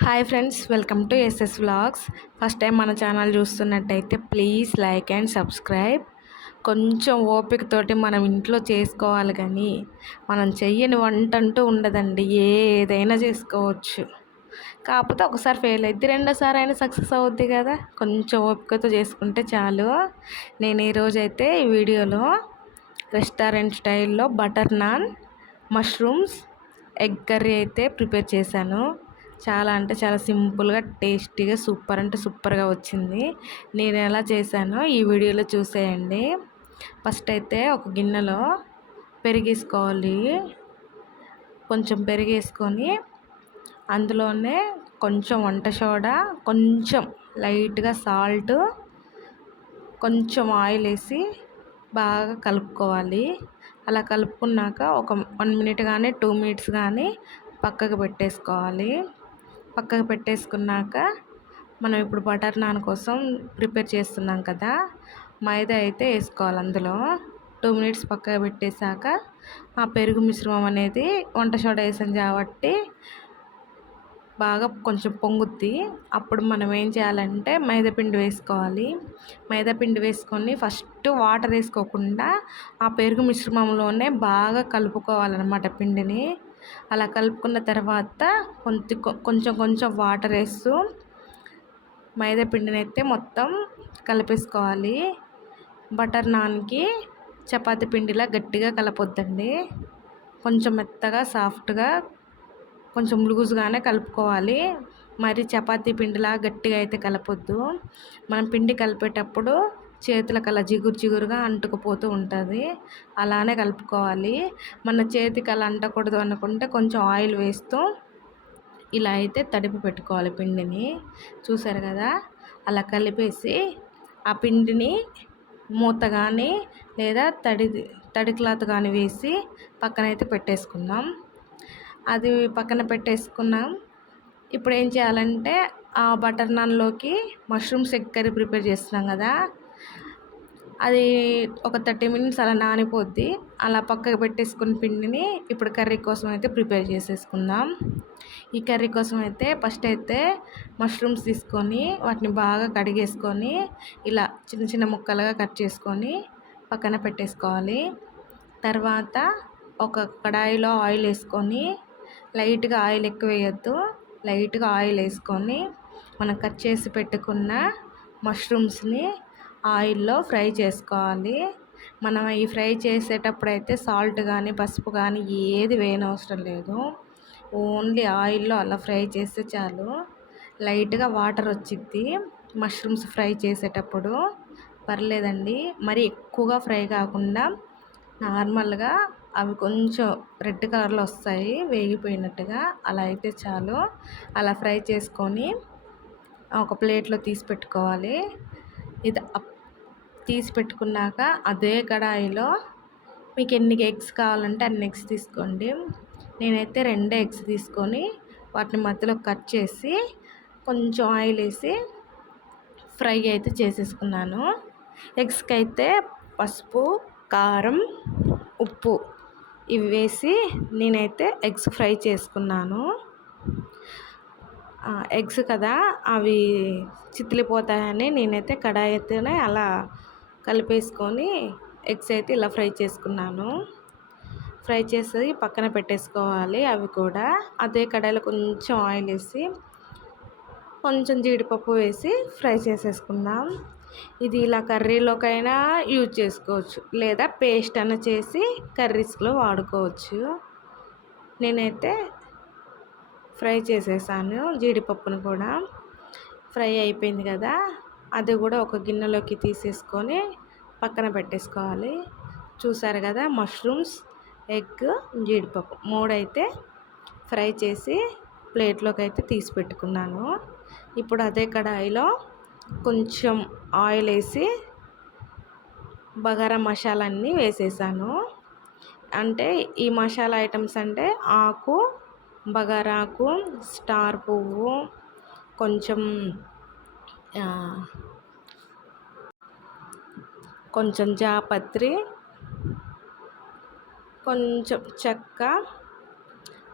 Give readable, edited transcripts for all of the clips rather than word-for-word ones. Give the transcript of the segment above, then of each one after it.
Hi friends, welcome to SS vlogs. First time మన channel చూస్తున్నట్టయితే please like and subscribe. కొంచెం ఓపికతోటి మనం ఇంట్లో చేసుకోవాలి, కానీ మనం చెయ్యని వంట అంటూ ఉండదండి. ఏదైనా చేసుకోవచ్చు. కాకపోతే ఒకసారి ఫెయిల్ అయితే రెండోసారి అయినా సక్సెస్ అవుద్ది కదా. కొంచెం ఓపికతో చేసుకుంటే చాలు. నేను ఈరోజైతే ఈ వీడియోలో రెస్టారెంట్ స్టైల్లో butter non, mushrooms, egg curry అయితే ప్రిపేర్ చేశాను. చాలా అంటే చాలా సింపుల్గా, టేస్టీగా, సూపర్ అంటే సూపర్గా వచ్చింది. నేను ఎలా చేశానో ఈ వీడియోలో చూసేయండి. ఫస్ట్ అయితే ఒక గిన్నెలో పెరిగేసుకోవాలి. కొంచెం పెరిగేసుకొని అందులోనే కొంచెం వంట సోడా, కొంచెం లైట్గా సాల్ట్, కొంచెం ఆయిల్ వేసి బాగా కలుపుకోవాలి. అలా కలుపుకున్నాక ఒక 1 మినిట్ కానీ 2 మినిట్స్ కానీ పక్కకు పెట్టేసుకోవాలి. పక్కకు పెట్టేసుకున్నాక మనం ఇప్పుడు బటర్ నాన్ కోసం ప్రిపేర్ చేస్తున్నాం కదా, మైదా అయితే వేసుకోవాలి. అందులో 2 మినిట్స్ పక్కకు పెట్టేశాక ఆ పెరుగు మిశ్రమం అనేది వంట సోడా వేసాం కాబట్టి బాగా కొంచెం పొంగుద్ది. అప్పుడు మనం ఏం చేయాలంటే మైదాపిండి వేసుకోవాలి. మైదాపిండి వేసుకొని ఫస్ట్ వాటర్ వేసుకోకుండా ఆ పెరుగు మిశ్రమంలోనే బాగా కలుపుకోవాలన్నమాట పిండిని. అలా కలుపుకున్న తర్వాత కొంచెం కొంచెం వాటర్ వేస్తూ మైదా పిండిని అయితే మొత్తం కలిపేసుకోవాలి. బటర్ నాన్కి చపాతీ పిండిలా గట్టిగా కలపొద్దండి. కొంచెం మెత్తగా, సాఫ్ట్గా, కొంచెం లూజ్గానే కలుపుకోవాలి. మరి చపాతీ పిండిలా గట్టిగా అయితే కలపొద్దు. మనం పిండి కలిపేటప్పుడు చేతులకు అలా జిగురు జిగురుగా అంటుకుపోతూ ఉంటుంది. అలానే కలుపుకోవాలి. మన చేతికి అలా అంటకూడదు అనుకుంటే కొంచెం ఆయిల్ వేస్తూ ఇలా అయితే తడిపి పెట్టుకోవాలి పిండిని. చూసారు కదా, అలా కలిపేసి ఆ పిండిని మూత కానీ లేదా తడి క్లాత్ కానీ వేసి పక్కనైతే పెట్టేసుకుందాం. అది పక్కన పెట్టేసుకున్నాం. ఇప్పుడు ఏం చేయాలంటే ఆ బటర్ నాన్లోకి మష్రూమ్స్ ఎగ్ కర్రీ ప్రిపేర్ చేస్తున్నాం కదా, అది ఒక 30 మినిట్స్ అలా నానిపోద్ది. అలా పక్కకు పెట్టేసుకున్న పిండిని ఇప్పుడు కర్రీ కోసం అయితే ప్రిపేర్ చేసేసుకుందాం. ఈ కర్రీ కోసం అయితే ఫస్ట్ అయితే మష్రూమ్స్ తీసుకొని వాటిని బాగా కడిగేసుకొని ఇలా చిన్న చిన్న ముక్కలుగా కట్ చేసుకొని పక్కన పెట్టేసుకోవాలి. తర్వాత ఒక కడాయిలో ఆయిల్ వేసుకొని, లైట్గా ఆయిల్ ఎక్కువ వేయద్దు, లైట్గా ఆయిల్ వేసుకొని మనం కట్ చేసి పెట్టుకున్న మష్రూమ్స్ని ఆయిల్లో ఫ్రై చేసుకోవాలి. మనం ఈ ఫ్రై చేసేటప్పుడు అయితే సాల్ట్ కానీ పసుపు కానీ ఏది వేయనవసరం లేదు. ఓన్లీ ఆయిల్లో అలా ఫ్రై చేస్తే చాలు. లైట్గా వాటర్ వచ్చిద్ది మష్రూమ్స్ ఫ్రై చేసేటప్పుడు, పర్లేదండి. మరి ఎక్కువగా ఫ్రై కాకుండా నార్మల్గా అవి కొంచెం రెడ్ కలర్లో వస్తాయి వేగిపోయినట్టుగా, అలా అయితే చాలు. అలా ఫ్రై చేసుకొని ఒక ప్లేట్లో తీసి పెట్టుకోవాలి. ఇది తీసి పెట్టుకున్నాక అదే కడాయిలో మీకు ఎన్ని ఎగ్స్ కావాలంటే అన్ని ఎగ్స్ తీసుకోండి. నేనైతే 2 ఎగ్స్ తీసుకొని వాటిని మధ్యలో కట్ చేసి కొంచెం ఆయిల్ వేసి ఫ్రై అయితే చేసేసుకున్నాను. ఎగ్స్కి అయితే పసుపు, కారం, ఉప్పు ఇవి వేసి నేనైతే ఎగ్స్ ఫ్రై చేసుకున్నాను. ఎగ్స్ కదా, అవి చితిలిపోతాయని నేనైతే కడాయి అయితేనే అలా కలిపేసుకొని ఎగ్స్ అయితే ఇలా ఫ్రై చేసుకున్నాను. ఫ్రై చేసి పక్కన పెట్టేసుకోవాలి. అవి కూడా అదే కడాయిలో కొంచెం ఆయిల్ వేసి కొంచెం జీడిపప్పు వేసి ఫ్రై చేసేసుకుందాం. ఇది ఇలా కర్రీలోకైనా యూజ్ చేసుకోవచ్చు, లేదా పేస్ట్ అన్న చేసి కర్రీస్లో వాడుకోవచ్చు. నేనైతే ఫ్రై చేసేసాను. జీడిపప్పును కూడా ఫ్రై అయిపోయింది కదా, అది కూడా ఒక గిన్నెలోకి తీసేసుకొని పక్కన పెట్టేసుకోవాలి. చూసారు కదా, మష్రూమ్స్, ఎగ్, జీడిపప్పు 3 అయితే ఫ్రై చేసి ప్లేట్లోకి అయితే తీసి పెట్టుకున్నాను. ఇప్పుడు అదే కడాయిలో కొంచెం ఆయిల్ వేసి బగారా మసాలా అన్నీ వేసేసాను. అంటే ఈ మసాలా ఐటమ్స్ అంటే ఆకు, బగారాకు, స్టార్ పువ్వు, కొంచెం జాపత్రి, కొంచెం చెక్క,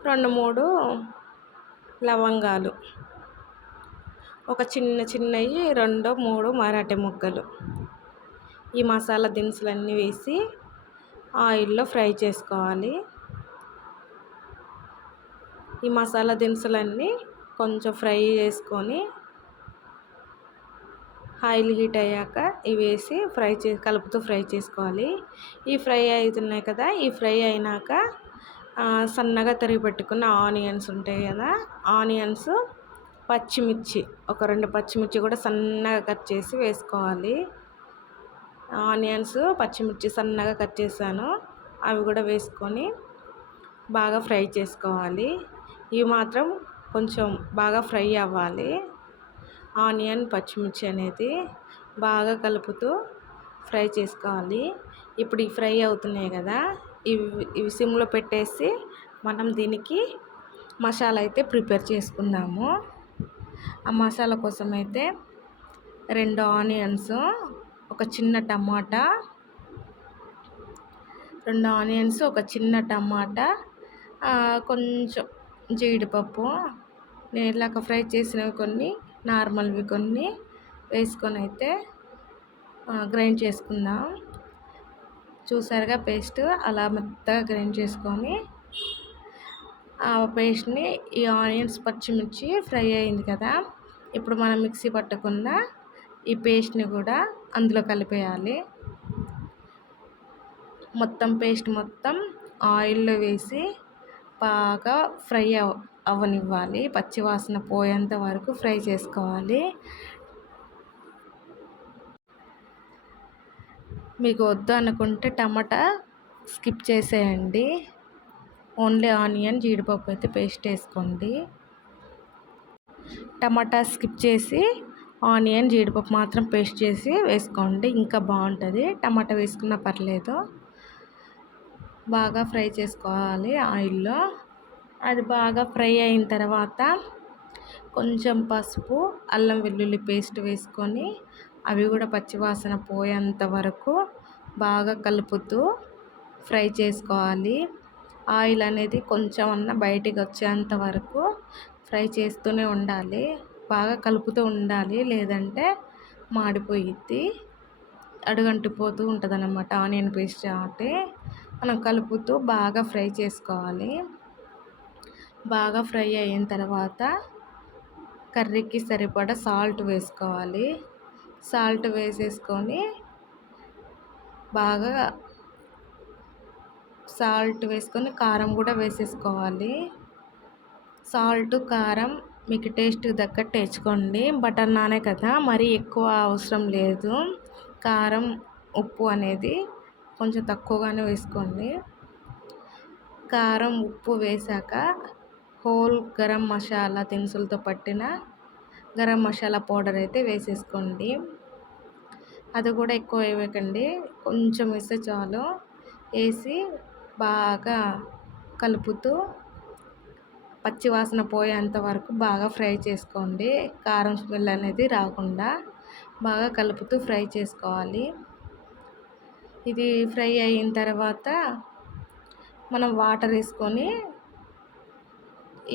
2-3 లవంగాలు ఒక చిన్నవి 2, 3 మరాఠీ మొగ్గలు. ఈ మసాలా దినుసులన్నీ వేసి ఆయిల్లో ఫ్రై చేసుకోవాలి. ఈ మసాలా దినుసులన్నీ కొంచెం ఫ్రై చేసుకొని ఆయిల్ హీట్ అయ్యాక ఇవి వేసి కలుపుతూ ఫ్రై చేసుకోవాలి. ఈ ఫ్రై అవుతున్నాయి కదా, ఈ ఫ్రై అయినాక సన్నగా తరిగి పెట్టుకున్న ఆనియన్స్ ఉంటాయి కదా, ఆనియన్స్, పచ్చిమిర్చి, ఒక 2 పచ్చిమిర్చి కూడా సన్నగా కట్ చేసి వేసుకోవాలి. ఆనియన్స్, పచ్చిమిర్చి సన్నగా కట్ చేశాను, అవి కూడా వేసుకొని బాగా ఫ్రై చేసుకోవాలి. ఇవి మాత్రం కొంచెం బాగా ఫ్రై అవ్వాలి. ఆనియన్, పచ్చిమిర్చి అనేది బాగా కలుపుతూ ఫ్రై చేసుకోవాలి. ఇప్పుడు ఈ ఫ్రై అవుతున్నాయి కదా, ఇవి సిమ్లో పెట్టేసి మనం దీనికి మసాలా అయితే ప్రిపేర్ చేసుకుందాము. ఆ మసాలా కోసం అయితే 2 ఆనియన్స్, ఒక చిన్న టమాటా, 2 ఆనియన్స్, ఒక చిన్న టమాటా, కొంచెం జీడిపప్పు, నేను ఇలాగ ఫ్రై చేసినవి కొన్ని, నార్మల్వి కొన్ని వేసుకొని అయితే గ్రైండ్ చేసుకుందాం. చూసారుగా పేస్ట్ అలా మెత్తగా గ్రైండ్ చేసుకొని ఆ పేస్ట్ని ఈ ఆనియన్స్, పచ్చిమిర్చి ఫ్రై అయింది కదా, ఇప్పుడు మనం మిక్సీ పట్టుకున్న ఈ పేస్ట్ని కూడా అందులో కలిపేయాలి. పేస్ట్ మొత్తం ఆయిల్లో వేసి బాగా ఫ్రై అవ్వనివ్వాలి. పచ్చివాసన పోయేంత వరకు ఫ్రై చేసుకోవాలి. మీకు వద్దు అనుకుంటే టమాటా స్కిప్ చేసేయండి. ఓన్లీ ఆనియన్, జీడిపప్పు అయితే పేస్ట్ వేసుకోండి. టమాటా స్కిప్ చేసి ఆనియన్, జీడిపప్పు మాత్రం పేస్ట్ చేసి వేసుకోండి, ఇంకా బాగుంటుంది. టమాటా వేసుకున్నా పర్లేదు. బాగా ఫ్రై చేసుకోవాలి ఆయిల్లో. అది బాగా ఫ్రై అయిన తర్వాత కొంచెం పసుపు, అల్లం వెల్లుల్లి పేస్ట్ వేసుకొని అవి కూడా పచ్చివాసన పోయేంత వరకు బాగా కలుపుతూ ఫ్రై చేసుకోవాలి. ఆయిల్ అనేది కొంచెం అన్న బయటికి వచ్చేంత వరకు ఫ్రై చేస్తూనే ఉండాలి. బాగా కలుపుతూ ఉండాలి, లేదంటే మాడిపోయిద్ది, అడుగంటిపోతూ ఉంటుంది అన్నమాట. ఆనియన్ పేస్ట్ కాబట్టి మనం కలుపుతూ బాగా ఫ్రై చేసుకోవాలి. బాగా ఫ్రై అయిన తర్వాత కర్రీకి సరిపడా సాల్ట్ వేసుకోవాలి. సాల్ట్ వేసేసుకొని బాగా కారం కూడా వేసేసుకోవాలి. సాల్ట్, కారం మీకు టేస్ట్ తగ్గట్టు వేసుకోండి. బటర్ నానే కదా, మరీ ఎక్కువ అవసరం లేదు. కారం, ఉప్పు అనేది కొంచెం తక్కువగానే వేసుకోండి. కారం, ఉప్పు వేసాక హోల్ గరం మసాలా దినుసులతో పట్టిన గరం మసాలా పౌడర్ అయితే వేసేసుకోండి. అది కూడా ఎక్కువ వేయకండి, కొంచెం వేస్తే చాలు. వేసి బాగా కలుపుతూ పచ్చివాసన పోయేంత వరకు బాగా ఫ్రై చేసుకోండి. కారం స్మెల్ అనేది రాకుండా బాగా కలుపుతూ ఫ్రై చేసుకోవాలి. ఇది ఫ్రై అయిన తర్వాత మనం వాటర్ వేసుకొని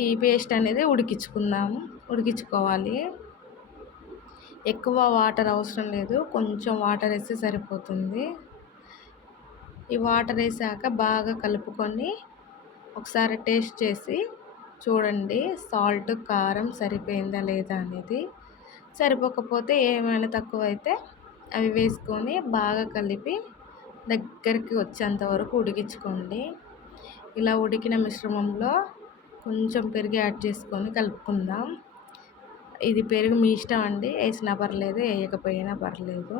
ఈ పేస్ట్ అనేది ఉడికించుకోవాలి. ఎక్కువ వాటర్ అవసరం లేదు, కొంచెం వాటర్ వేస్తే సరిపోతుంది. ఈ వాటర్ వేసాక బాగా కలుపుకొని ఒకసారి టేస్ట్ చేసి చూడండి, సాల్ట్, కారం సరిపోయిందా లేదా అనేది. సరిపోకపోతే ఏమైనా తక్కువైతే అవి వేసుకొని బాగా కలిపి దగ్గరికి వచ్చేంత వరకు ఉడికించుకోండి. ఇలా ఉడికిన మిశ్రమంలో కొంచెం పెరుగు యాడ్ చేసుకొని కలుపుకుందాం. ఇది పెరుగు మీ ఇష్టం అండి, వేసినా పర్లేదు, వేయకపోయినా పర్లేదు.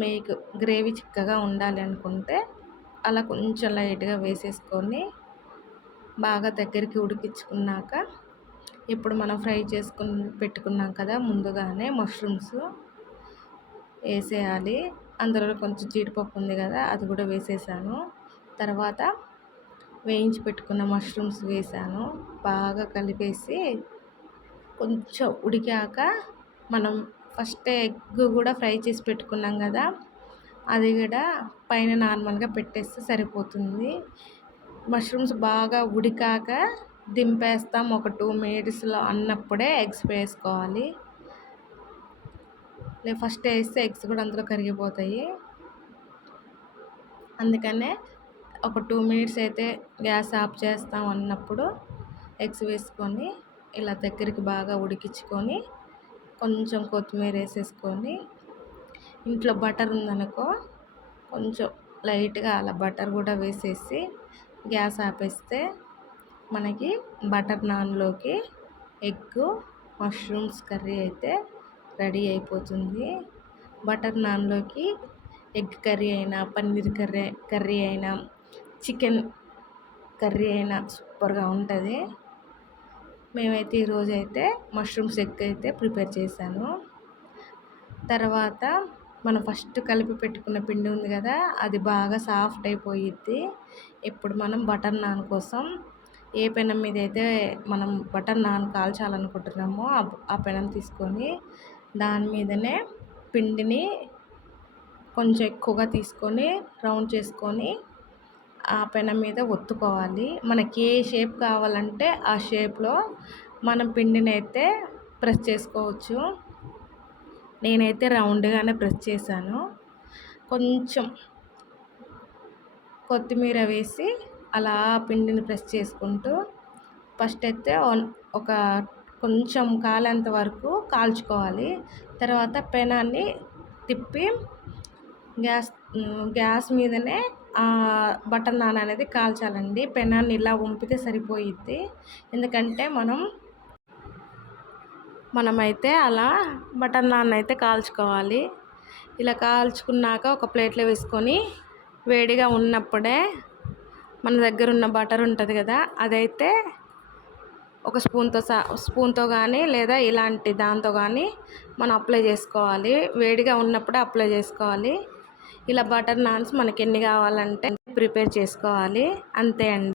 మీకు గ్రేవీ చిక్కగా ఉండాలి అనుకుంటే అలా కొంచెం లైట్గా వేసేసుకొని బాగా దగ్గరికి ఉడికించుకున్నాక ఇప్పుడు మనం ఫ్రై పెట్టుకున్నాం కదా ముందుగానే మష్రూమ్స్ వేసేయాలి. అందులో కొంచెం జీడిపప్పు ఉంది కదా, అది కూడా వేసేసాను. తర్వాత వేయించి పెట్టుకున్న మష్రూమ్స్ వేసాను. బాగా కలిపేసి కొంచెం ఉడికాక మనం ఫస్ట్ ఎగ్ కూడా ఫ్రై చేసి పెట్టుకున్నాం కదా, అది కూడా పైన నార్మల్గా పెట్టేస్తే సరిపోతుంది. మష్రూమ్స్ బాగా ఉడికాక దింపేస్తాం, ఒక 2 మినిట్స్లో అన్నప్పుడే ఎగ్స్ వేసుకోవాలి. ఫస్ట్ వేస్తే ఎగ్స్ కూడా అందులో కరిగిపోతాయి. అందుకనే ఒక 2 మినిట్స్ అయితే గ్యాస్ ఆఫ్ చేస్తాం అన్నప్పుడు ఎగ్స్ వేసుకొని ఇలా దగ్గరికి బాగా ఉడికించుకొని కొంచెం కొత్తిమీర వేసేసుకొని, ఇంట్లో బటర్ ఉందనుకో కొంచెం లైట్గా అలా బటర్ కూడా వేసేసి గ్యాస్ ఆపేస్తే మనకి బటర్ నాన్లోకి ఎగ్ మష్రూమ్స్ కర్రీ అయితే రెడీ అయిపోతుంది. బటర్ నాన్లోకి ఎగ్ కర్రీ అయినా, పన్నీర్ కర్రీ అయినా, చికెన్ కర్రీ అయినా సూపర్గా ఉంటుంది. మేమైతే ఈరోజు అయితే మష్రూమ్స్ ఎగ్ అయితే ప్రిపేర్ చేశాను. తర్వాత మనం ఫస్ట్ కలిపి పెట్టుకున్న పిండి ఉంది కదా, అది బాగా సాఫ్ట్ అయిపోయిద్ది. ఇప్పుడు మనం బటర్ నాన్ కోసం ఏ పెనం మీద అయితే మనం బటర్ నాన్ కాల్చాలనుకుంటున్నామో ఆ పెనం తీసుకొని దాని మీదనే పిండిని కొంచెం ఎక్కువగా తీసుకొని రౌండ్ చేసుకొని ఆ పెనం మీద ఒత్తుకోవాలి. మనకి ఏ షేప్ కావాలంటే ఆ షేప్లో మనం పిండిని అయితే ప్రెస్ చేసుకోవచ్చు. నేనైతే రౌండ్గానే ప్రెస్ చేశాను. కొంచెం కొత్తిమీర వేసి అలా పిండిని ప్రెస్ చేసుకుంటూ ఫస్ట్ అయితే ఒక కొంచెం కాలేంత వరకు కాల్చుకోవాలి. తర్వాత పెనాన్ని తిప్పి గ్యాస్ మీదనే బటర్ నాన్ అనేది కాల్చాలండి. పెనాన్ని ఇలా వంపితే సరిపోయిద్ది. ఎందుకంటే మనమైతే అలా బటర్ నాన్ అయితే కాల్చుకోవాలి. ఇలా కాల్చుకున్నాక ఒక ప్లేట్లో వేసుకొని వేడిగా ఉన్నప్పుడే మన దగ్గర ఉన్న బటర్ ఉంటుంది కదా, అదైతే ఒక స్పూన్తో కానీ లేదా ఇలాంటి దాంతో కానీ మనం అప్లై చేసుకోవాలి. వేడిగా ఉన్నప్పుడే అప్లై చేసుకోవాలి. ఇలా బటర్ నాన్స్ మనకి ఎన్ని కావాలంటే ప్రిపేర్ చేసుకోవాలి. అంతే అండి.